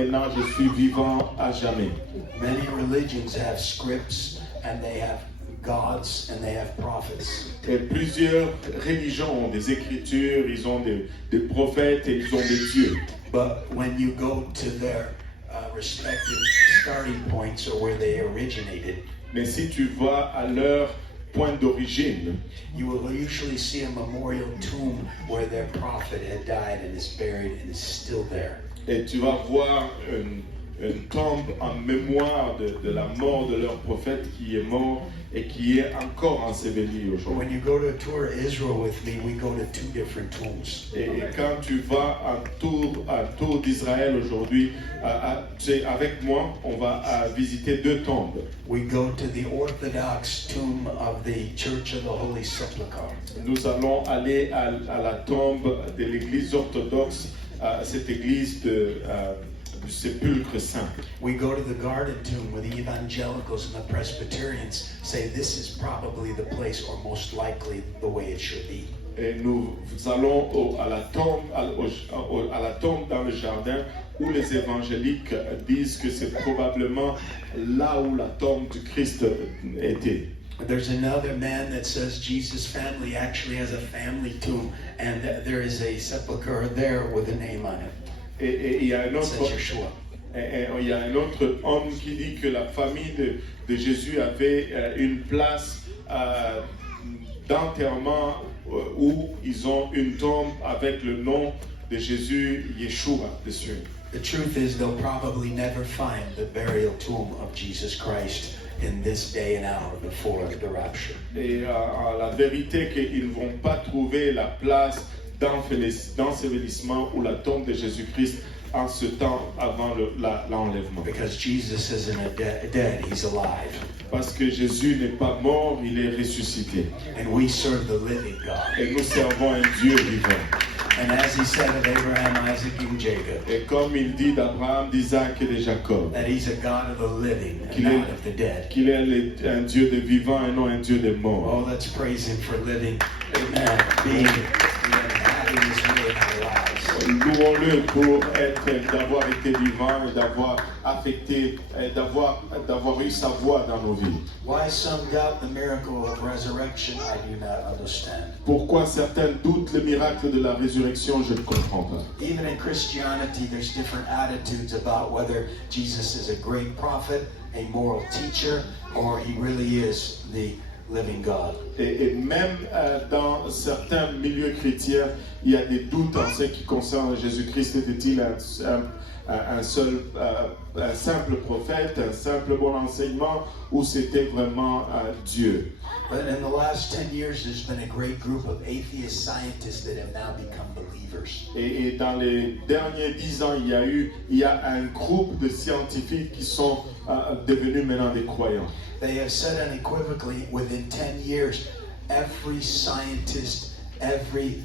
Maintenant, je suis vivant à jamais. Many religions have scripts and they have gods and they have prophets. Et plusieurs religions ont des écritures, ils ont des prophètes et ils ont des dieux. But when you go to their respective starting points or where they originated, Mais si tu vas à leur point d'origine, you will usually see a memorial tomb where their prophet had died and is buried and is still there. et tu vas voir une tombe en mémoire de la mort de leur prophète qui est mort et qui est encore enseveli aujourd'hui. When you go to a tour of Israel with me, we go to two different tombs. Et quand tu vas à tour d'Israël aujourd'hui, avec moi, on va visiter deux tombes. We go to the Orthodox tomb of the Church of the Holy Sepulchre. Nous allons aller à la tombe de l'église orthodoxe, cette église du sépulcre saint. We go to the Garden tomb where the evangelicals and the Presbyterians say this is probably the place or most likely the way it should be. Et nous allons à la tombe dans le jardin où les évangéliques disent que c'est probablement là où la tombe du Christ était. There's another man that says Jesus' family actually has a family tomb and there is a sepulcher there with a name on it. Et il y a un autre, It says Yeshua. il y a un autre homme qui dit que la famille de Jésus avait une place d'enterrement où ils ont une tombe avec le nom de Jésus, Yeshua, dessus. The truth is they'll probably never find the burial tomb of Jesus Christ in this day and hour before the rapture. Et la vérité est qu'ils ne vont pas trouver la place d'ensevelissement ou la tombe de Jésus-Christ en ce temps avant l'enlèvement. Because Jesus isn't dead, he's alive. Parce que Jésus n'est pas mort, il est ressuscité. And we serve the living God. Et nous servons un Dieu vivant. And as he said of Abraham, Isaac, and Jacob, Et comme il dit d'Abraham, d'Isaac et de Jacob, that he's a God of the living and qu'il est, not of the dead. qu'il est un Dieu de vivants et non un Dieu de morts. Oh, let's praise him for living, amen, being, and having his way in our lives. Louons-le pour d'avoir été vivant et d'avoir affecté, d'avoir eu sa voix dans nos vies. Why some doubt the miracle of resurrection, I do not understand. Pourquoi certains doutent le miracle de la résurrection, je ne comprends pas. Even in Christianity, there's different attitudes about whether Jesus is a great prophet, a moral teacher, or he really is the living God. Et même dans certains milieux chrétiens, il y a des doutes en ce qui concerne Jésus-Christ. Était-il un simple prophète, un simple bon enseignement, ou c'était vraiment Dieu? But in the last 10 years, there's been a great group of atheist scientists that have now become believers. Et dans les derniers 10 ans, il y a un groupe de scientifiques qui sont devenus maintenant des croyants. They have said unequivocally, within 10 years, every scientist, every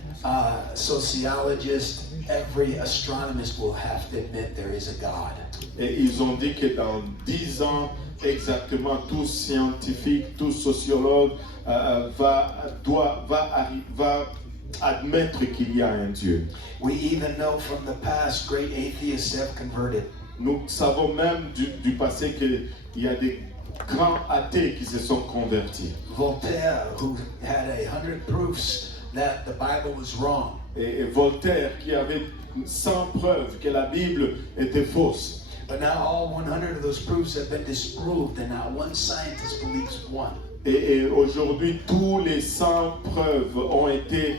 sociologist, every astronomist will have to admit there is a God. Et ils ont dit que dans 10 ans, exactement, tout scientifique, tout sociologue va admettre qu'il y a un Dieu. We even know from the past great atheists have converted. Nous savons même du passé qu'il y a des grands athées qui se sont convertis. Voltaire, who had 100 proofs that the Bible was wrong. Et Voltaire, qui avait 100 preuves que la Bible était fausse. But now all 100 of those proofs have been disproved, and now one scientist believes one. Et aujourd'hui, tous les 100 preuves ont été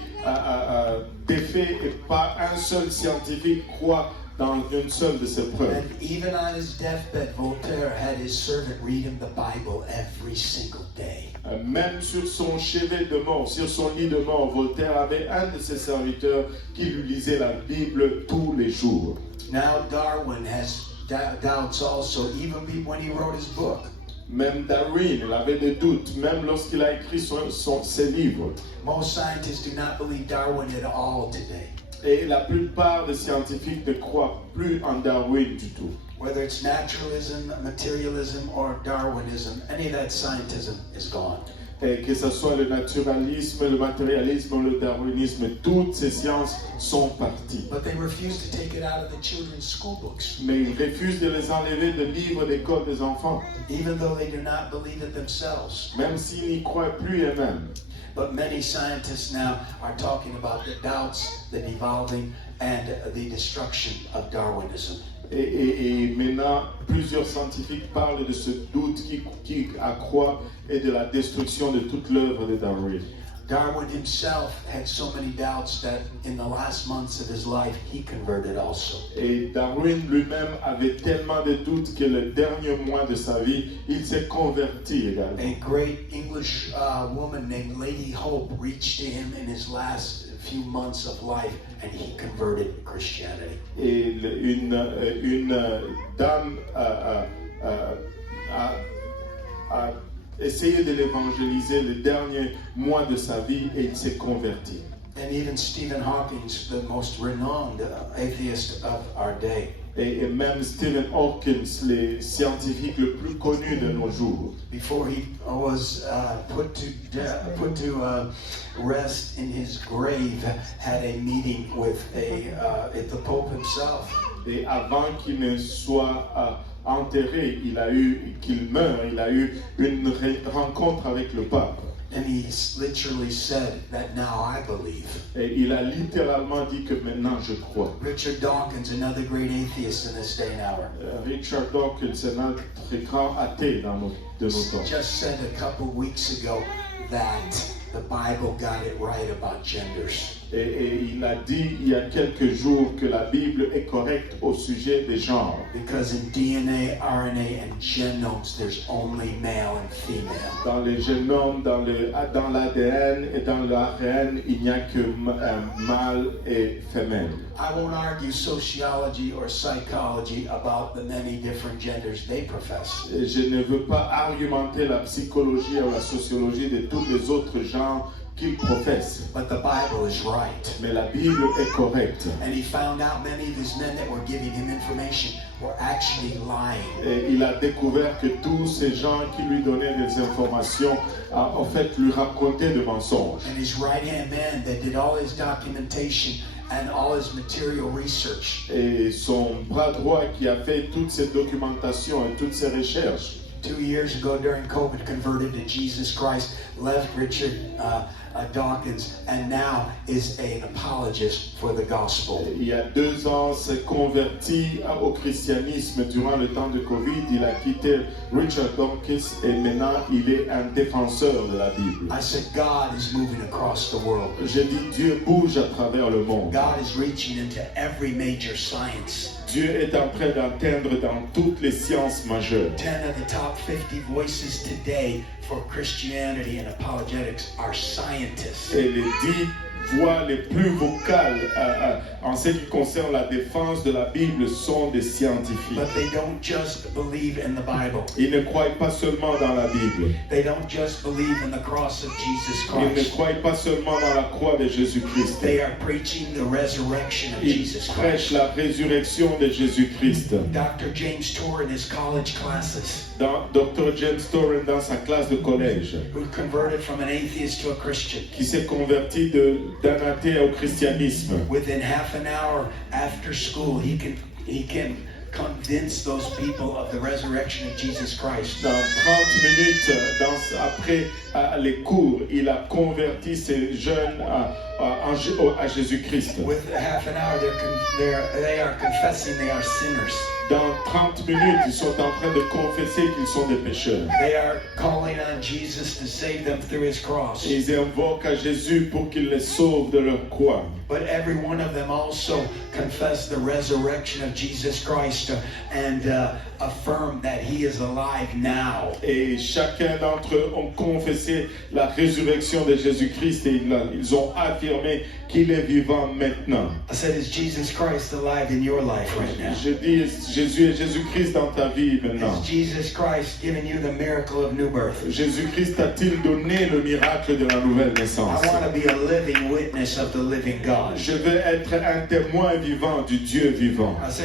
défaites et pas un seul scientifique croit dans une seule de ces preuves. And even on his deathbed, Voltaire had his servant read him the Bible every single day. Même sur son chevet de mort, sur son lit de mort, Voltaire avait un de ses serviteurs qui lui lisait la Bible tous les jours. Now Darwin has doubts also, even when he wrote his book. Même Darwin, il avait des doutes, même lorsqu'il a écrit ses livres. Most scientists do not believe Darwin at all today. Et la plupart des scientifiques ne croient plus en Darwin du tout. Whether it's naturalism, materialism, or Darwinism, any of that scientism is gone. Et que ce soit le naturalisme, le matérialisme, le darwinisme, toutes ces sciences sont parties. But they refuse to take it out of the children's school books. Mais ils refusent de les enlever des livres d'école des enfants, Even though they do not believe it themselves. même s'ils n'y croient plus eux-mêmes. But many scientists now are talking about the doubts, the devolving, and the destruction of Darwinism. Et maintenant, plusieurs scientifiques parlent de ce doute qui accroît et de la destruction de toute l'œuvre de Darwin. Darwin himself had so many doubts that in the last months of his life, he converted also. Et Darwin lui-même avait tellement de doutes que le dernier mois de sa vie, il s'est converti également. A great English woman named Lady Hope reached to him in his last few months of life, and he converted to Christianity. Et une dame a essayé de l'évangéliser le dernier mois de sa vie et il s'est converti. And even Stephen Hawking, the most renowned atheist of our day, Et même Stephen Hawking, les scientifiques le plus connus de nos jours, before he was put to rest in his grave, had a meeting with the Pope himself. et avant qu'il ne soit enterré, qu'il meure, il a eu une rencontre avec le pape. And he literally said that now I believe. Et il a littéralement dit que maintenant je crois. Richard Dawkins, another great atheist in this day and hour, Richard Dawkins, c'est un très grand athée de nos temps. just said a couple weeks ago that the Bible got it right about genders. Et il a dit il y a quelques jours que la Bible est correcte au sujet des genres. Because in DNA, RNA, and genomes, there's only male and female. Dans les génomes, dans l'ADN et dans l'ARN, il n'y a que mâle et femelle. I won't argue sociology or psychology about the many different genders they profess. Et je ne veux pas argumenter la psychologie ou la sociologie de tous les autres genres qu'ils professent. But the Bible is right. Mais la Bible est correcte. And he found out many of these men that were giving him information were actually lying. Et il a découvert que tous ces gens qui lui donnaient des informations, en fait, lui racontaient des mensonges. And his right-hand man that did all his documentation and all his material research. Et son bras droit qui a fait toute cette documentation et toutes ces recherches, 2 years ago during COVID, converted to Jesus Christ, left Richard Dawkins, and now is an apologist for the gospel. il y a 2 ans, s'est converti au christianisme durant le temps de Covid. Il a quitté Richard Dawkins et maintenant il est un défenseur de la Bible. I said, God is moving across the world. J'ai dit Dieu bouge à travers le monde. God is reaching into every major science. Dieu est en train d'atteindre dans toutes les sciences majeures. 10 of the top 50 voices today for Christianity and apologetics are scientists. Et les 10 voix les plus vocales en ce qui concerne la défense de la Bible sont des scientifiques. But they don't just believe in the Bible. Ils ne croient pas seulement dans la Bible. They don't just believe in the cross of Jesus Ils ne Christ. croient pas seulement dans la croix de Jésus-Christ. They are preaching the resurrection of Ils Jesus prêchent Christ. la résurrection de Jésus-Christ. Dr. James Tour in his college classes, Dr. James Toren dans sa classe de collège, who converted from an atheist to a Christian. qui s'est converti d'un athée au christianisme. Within half an hour after school, he can convince those people of the resurrection of Jesus Christ. Dans 30 minutes, après les cours, il a converti ces jeunes à Jésus-Christ. With half an hour, they are confessing they are sinners. Dans 30 minutes, ils sont en train de confesser qu'ils sont des pécheurs. They are calling on Jesus to save them through his cross. Et ils invoquent à Jésus pour qu'il les sauve de leur croix. But every one of them also confess the resurrection of Jesus Christ and affirm that he is alive now. Et chacun d'entre eux ont confessé la résurrection de Jésus-Christ et ils ont affirmé qu'il est vivant maintenant. I said, is Jesus Christ alive in your life right now? Je dis, Jésus est Jésus-Christ dans ta vie maintenant. Has Jesus Christ given you the miracle of new birth? Jésus-Christ a-t-il donné le miracle de la nouvelle naissance? I want to be a living witness of the living God. Je veux être un témoin vivant du Dieu vivant. I said,